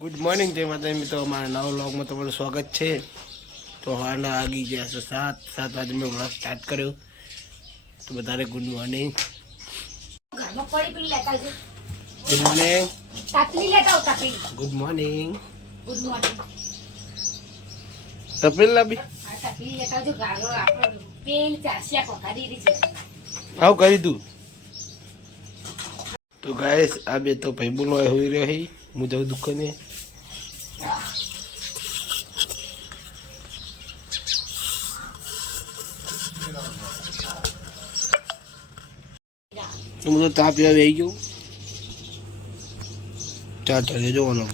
Good morning જય માતા મિત્રો, અમારા નવા વ્લોગમાં તમારું સ્વાગત છે. તો હાલના આગી ગયા છે 7 વાગે મેં વ્લોગ સ્ટાર્ટ કર્યો. તો બધાને good morning. Good morning. Good morning. તપેલ લાવી આવું કરી તું. તો ગાઈસ આ બે તો ભાઈ બોલવા હોઈ રહી. હું જાઉં દુકાને. હું તો તાપ પીવા આવી ગયું. ચા ચાલે જોવાનો.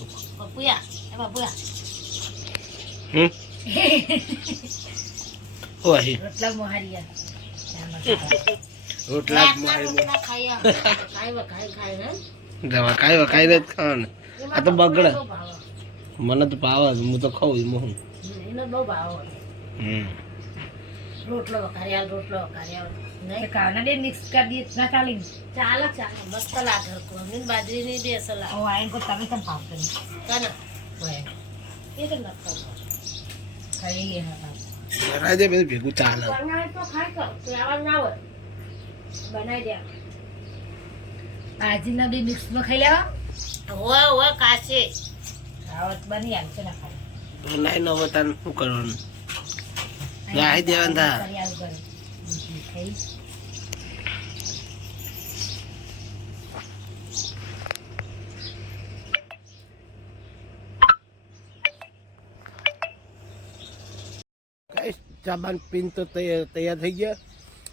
રોટલા વખાઈ વખાઈ ને જ ખાવાનું. આ તો બગડે. મને તો ભાવે, હું તો ખાઉં હું. રોટલો વઘાર્યા રોટલો વઘાર્યા કાવના દે મિક્સ કરી દે ના ચાલી ચાલે ચાલે મસ્ત લાગે કોની બાજરીની દે સલા ઓ આઈ કો તમે તમ ભાવ કરી કાના ઓય એ તો ન ખાઈ લે હા રાજે બે ભેગું ચાલે. બનાય તો ખાઈ કર તો આવા ના હોય બનાઈ દે બાજરીના બે મિક્સ માં ખાઈ લેવા હોય હોય કાશે આવત બની આમ છે ના ખાઈ બનાઈ ન બતાન શું કરવાનું. ગાય દેવાન થા ચાબાન પીન તો તૈયાર થઈ ગયા.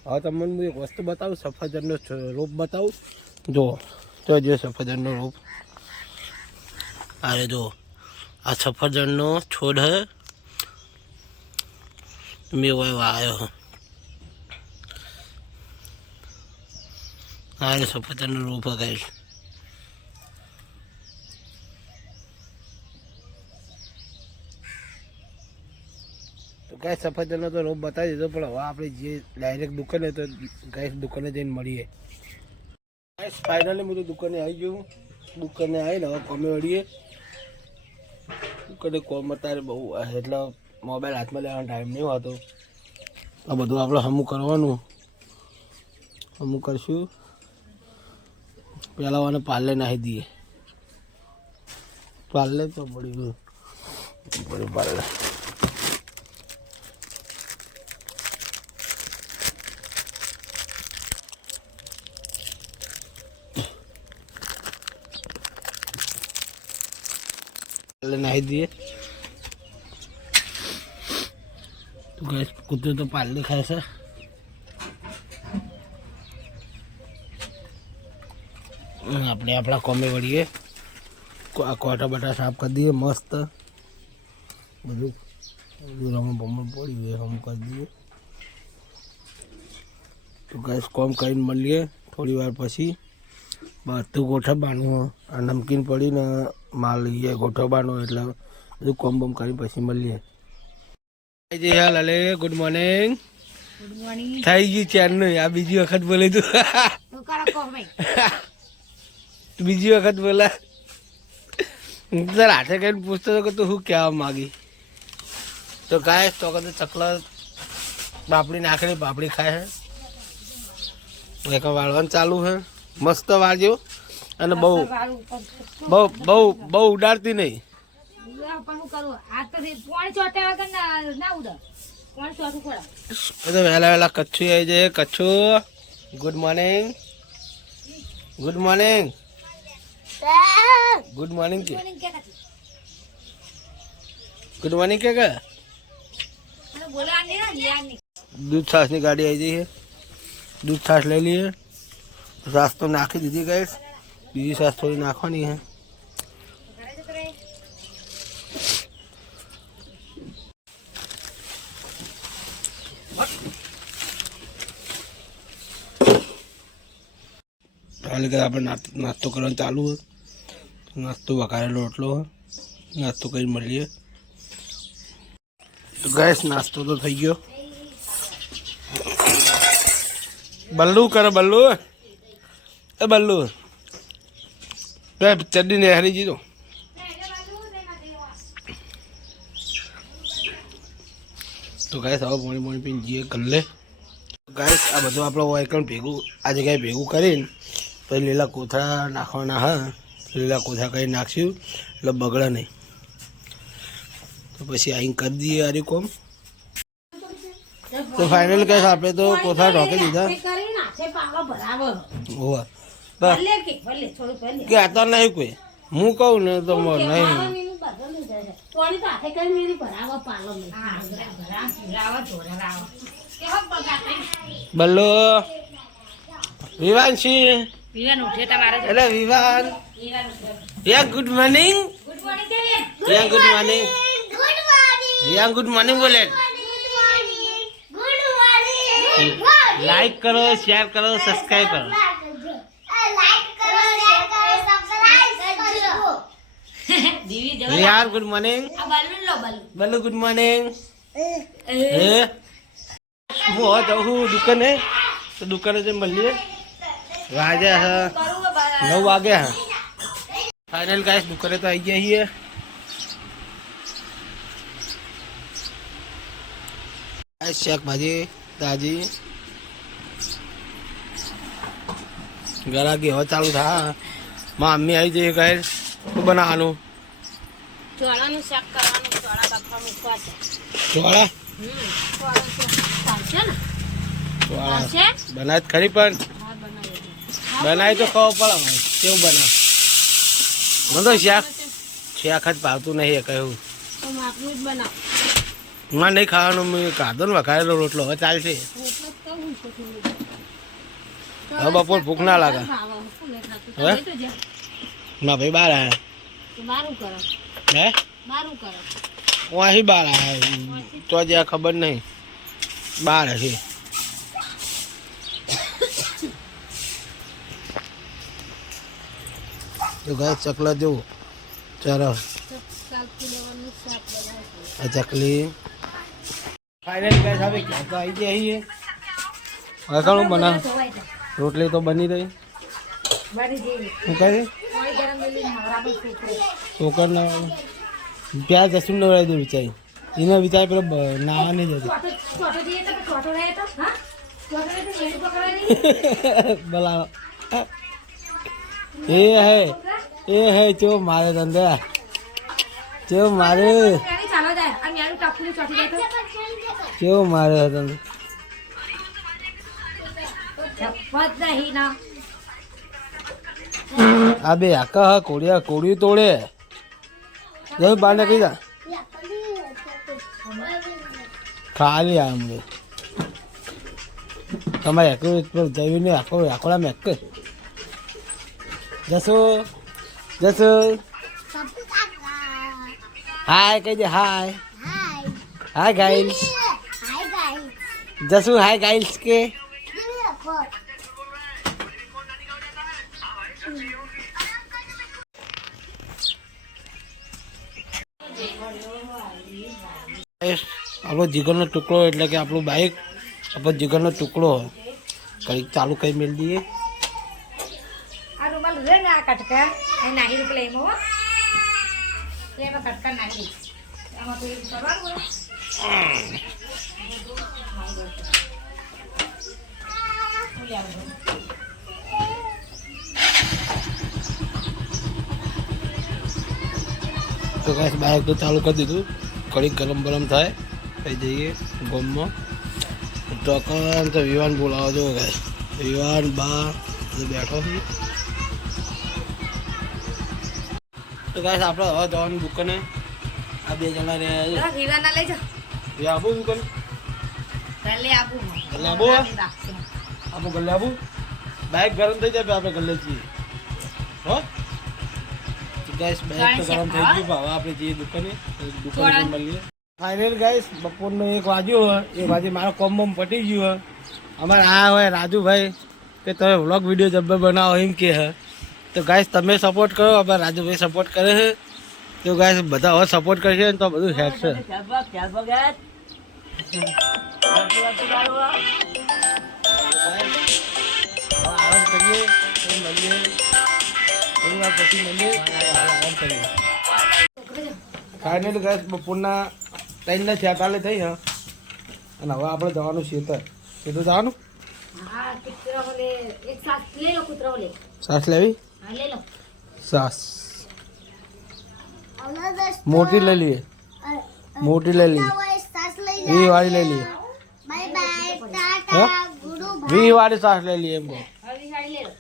હવે તમને હું એક વસ્તુ બતાવું, સફરજનનો રોપ બતાવું. જો સફરજનનો રોપ. અરે જો આ સફરજનનો છોડ હે. મેં वो આવ્યો આ સફરજનનો રોપ ગાય. તો ગાય સફરજનનો તો રોપ બતાવી દીધો, પણ હવે આપણે જે ડાયરેક્ટ દુકાને તો ગાય દુકાને જઈને મળીએ. ગાઈસ ફાઇનલી હું તો દુકાને આવી ગયું. દુકાને આવીને હવે કોમે વળીએ. દુકાને કોમ અત્યારે બહુ એટલે મોબાઈલ હાથમાં લેવાનો ટાઈમ નહીં હોતો. આ બધું આપણે હમું કરવાનું. હમું કરશું. પહેલાં મને પાર્લે નાખી દઈએ. પાર્લે તો પડ્યું પાર્લે. પાર્લે નાખી દઈએ. ગેસ કૂતરો તો પાર્લે ખાય છે. આપણે આપણા કોમે વળીએ. કોટા બટા સાફ કરી દઈએ મસ્ત. બધું રમણ બમણ પડી હમ કરી દઈએ. તો ગેસ કોમ કરીને મળીએ થોડી વાર પછી. બધું ગોઠવવાનું. આ નમકીન પડીને માલ લઈએ ગોઠવવાનું, એટલે બધું કોમ બમ કરી પછી મળીએ. Good morning. થઈ ગયું ચાર નું. આ બીજી વખત બોલે તું. બીજી વખત બોલા. હાથે કઈ પૂછતો હતો કે તું શું કહેવા માગી. તો ગાય તો કદાચ ચકલા પાપડી નાખેલી પાપડી ખાય છે. એક વાળવાનું ચાલુ છે. મસ્ત વાળજો. અને બહુ બહુ બહુ બહુ ઉડાડતી નહીં. વહેલા વહેલા કચ્છું આવી જાય. કચ્છું good morning. Good morning. Good morning કે ગુડ મોર્નિંગ કે દૂધ છાસ ની ગાડી આવી જઈ છે. દૂધ છાસ લઈ લઈએ. છાસ તો નાખી દીધી ગઈ. બીજી છાસ થોડી નાખવાની છે. હાલ કે આપણે નાસ્તો કરવાનું ચાલુ હોય. નાસ્તો વઘારેલો રોટલો હોય. નાસ્તો કરી મળીએ. તો ગેસ નાસ્તો તો થઈ ગયો. બલ્લુ કરે બલ્લુ. એ બલ્લુ ચડ્ડી ને હારી જીધો તો ગાઈસ હવે પાણી પીને જઈએ ગલ્લે. ગાઈસ આ બધું આપણે વાયકણ ભેગું આ જગ્યાએ ભેગું કરીને પછી લીલા કોથળા નાખવાના હા. લીલા કોથળા કરી નાખશું એટલે બગડે નહીં. તો પછી અહીં કરી દઈએ આરી કોમ. તો ફાઇનલ ગાઈસ આપણે તો કોથળા ઢોકી દીધા. હોવા બસ કે આ તો નહીં કોઈ હું કહું ને તો નહીં. બલ્લો વિવાનશી એટલે વિવાન યા ગુડ મોર્નિંગ યા ગુડ મોર્નિંગ યા ગુડ મોર્નિંગ બોલે. લાઈક કરો શેર કરો સબસ્ક્રાઈબ કરો. યાર good morning Ballu good morning. હું હવે જાઉં છું દુકાને તો દુકાને જઈને મળીએ. વાગ્યા હા 9 વાગ્યા હા. ફાઇનલ ગાઈસ દુકાને તો આવી ગયા છીએ. શાકભાજી તાજી ગરાગી હવે ચાલુ થા. મમ્મી આવી જઈએ ગાઈસ. શું બનાવવાનું? ચોળાનું શાક કરવાનું. ચોળા બાફવા મૂકવા છે. ચોળા બનાય ખરી પણ બનાવી તો ખાવ પડે. કેવું બનાવ? મને તો શાક જ ભાવતું નહીં. કહ્યું મને નહીં ખાવાનું. મેં કાઢો ને વઘારેલો રોટલો હવે ચાલશે. હવે બપોર ભૂખ ના લાગે. હવે ના ભાઈ બહાર આવ્યા હે હું અહીં બહાર આવ્યા તો જ્યાં ખબર નહીં બહાર હશે. તો ગાય ચકલા જેવું ચાલો આ ચકલી ફાઇનલ ગેસ હવે ક્યાં તો આવી ગયા છીએ. હવે ઘણું બનાવ રોટલી તો બની રહી. શું કહે છોકર ના પ્યાજ લસુણ નવડાવી દે વિચારી. એને વિચાર પેલો નાવા નહીં જતી બોલાવો. એ હે ચો મારે ધંધા ચો મારે કેવું મારે ધંધા. આ બે આકા હા કોળિયું તોડે જવું બહાર ને કહી દા ખાલી આમ તમારે આખું જયું ને આખોડા મેં જશો હાય કહી દે હાય હાય ગાઈલ્સ જશુ હાય ગાઈલ્સ કે આપણો જીગરનો ટુકડો એટલે કે આપણું બાઇક આપણો જીગરનો ટુકડો કંઈક ચાલુ કરી મેળ દઈએ. કટકા નાખી રૂપ લઈમાં કટકા નાખી આમાં તો કરવાનું તો ગાઈસ બાઇક તો ચાલુ કરી દીધું. કડીક ગરમ થાય થઈ જઈએ ગોમમાં. ટોકન તો વિવાન બોલાવો જો ગાઈસ. વિવાન બા બેઠો છે. તો ગાઈસ આપણે હવે જવાનું દુકાને. આ બે જણા રહ્યા વિવાના લઈ જા આબુ દુકાને ગલ્લે આબુ ગલ્લે આબુ બાઇક ગરમ થઈ જાય આપણે ગલ્લે છીએ હો. ગાઈસ બાઇક તો ગરમ થઈ ગયું. હવે આપણે જઈએ દુકાને મળીએ. ફાઇનલ ગાઈસ બપોરનો 1 વાગ્યો હોય. 1 વાગે મારો કોમ પટી ગયું હોય. અમારે આ હોય રાજુભાઈ કે તમે વ્લોગ વિડીયો જબ્બર બનાવો એમ કે હે. તો ગાઈસ તમે સપોર્ટ કરો. અમારે રાજુભાઈ સપોર્ટ કરે છે. તો ગાઈસ બધા હવે સપોર્ટ કરશે ને તો બધું હેડ છે. ફાઇનલ ગાઈસ બપોરના 3:46 થઈ હા. અને હવે આપણે જવાનું ખેતર જવાનું. હા કૂતરો લે એક સાસ લઈ લો કૂતરો લે સાસ લેવી. હા લઈ લો સાસ મોટી લઈ લઈએ. મોટી લઈ લઈએ. 20 વાળી લઈ લઈએ. હા? 20 વાળી સાસ લઈ લઈએ એમ કહો. હવે સાડી લઈ લો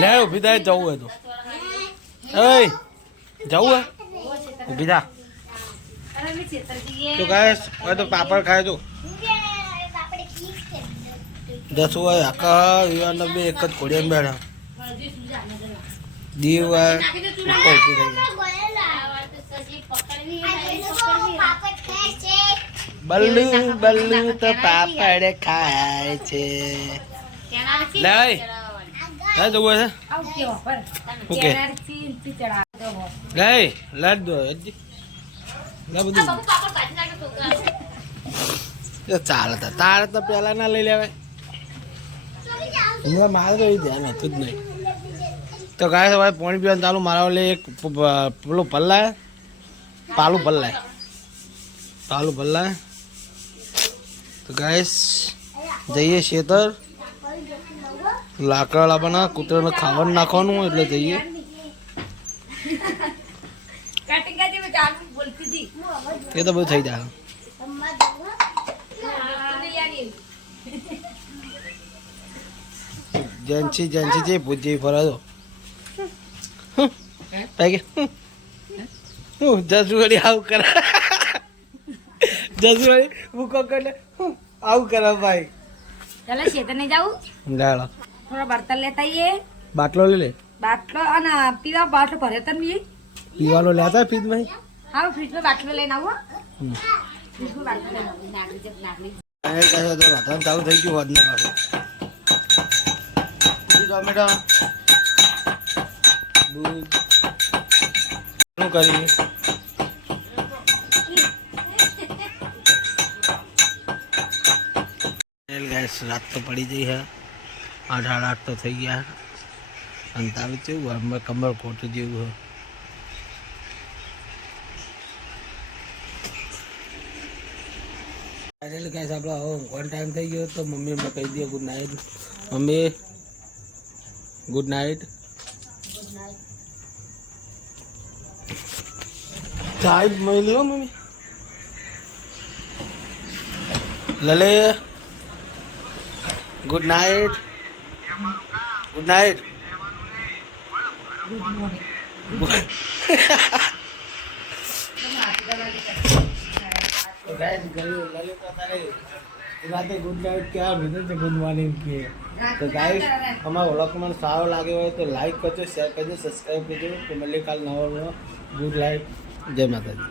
લે ઊભી થાય જવું હોય તો. એ જવું હોય ઊભી થા. તો ગાય હવે તો પાપડ ખાય તો 10 હોય આખા યુવાન બે એક જ ઘોડિયા બેઠા. દીવ હોય ઉપર ઊભી થઈ જાય. બલ્લુ બલ્લુ તો પાપડ ખાય છે. લે હે જવું હોય ઓકે ગઈ લાડ દો લે બધું ચાલે તારે તો પેલા ના લઈ લેવાય. હમણાં મારે તો એ ધ્યાન હતું જ નહીં. તો ગાય ભાઈ પાણી પીવાનું ચાલુ મારા ઓલે એક પેલું ભલ્લાય પાલું ભલ્લાય. તો ગાય જઈએ ખેતર લાકડા લાવવાના કૂતરાને ખાવાનું નાખવાનું એટલે જઈએ. એ તો બધું થઈ જાય. જેન્સી છે પૂજી ફરા તો જસુવાડી આવું કરે. જસુવાડી મૂકો કરે આવું કરે ભાઈ. ચાલો ખેતર નહીં જાવું ગાળો થોડા બર્તન લેતા આવીએ. બાટલો લઈ લે. બાટલો અને પીવા બાટલો ભરે તને બી પીવાનો લેતા ફ્રીજ માં. હા ફ્રીજમાં બાટલો લઈને આવો. ચાલુ થઈ ગયું વધને પાછું ટોમેટો દૂધ શું કરી ગેસ રાત તો પડી જઈ હે 8 તો થઈ ગયા. અંતાવે કેવું અમે કમર ખોટું જેવું હે. ગેસ આપણે હવે ઊંઘવાનો ટાઈમ થઈ ગયો તો મમ્મી અમને કહી દઈએ ગુડ નાઇટ. મમ્મી ગુડ નાઇટ. ચાય મળી લ્યો મમ્મી. લલે good night. Good night. Good night ક્યાં ભીધું છે ગુડ મોર્નિંગ કે. તો ગાઈસ અમારો વ્લોગ મને સારો લાગ્યો હોય તો લાઈક કરજો, શેર કરજો, સબસ્ક્રાઈબ કરજો. તો મળીએ કાલ નવો ગુડ નાઇટ. જય માતાજી.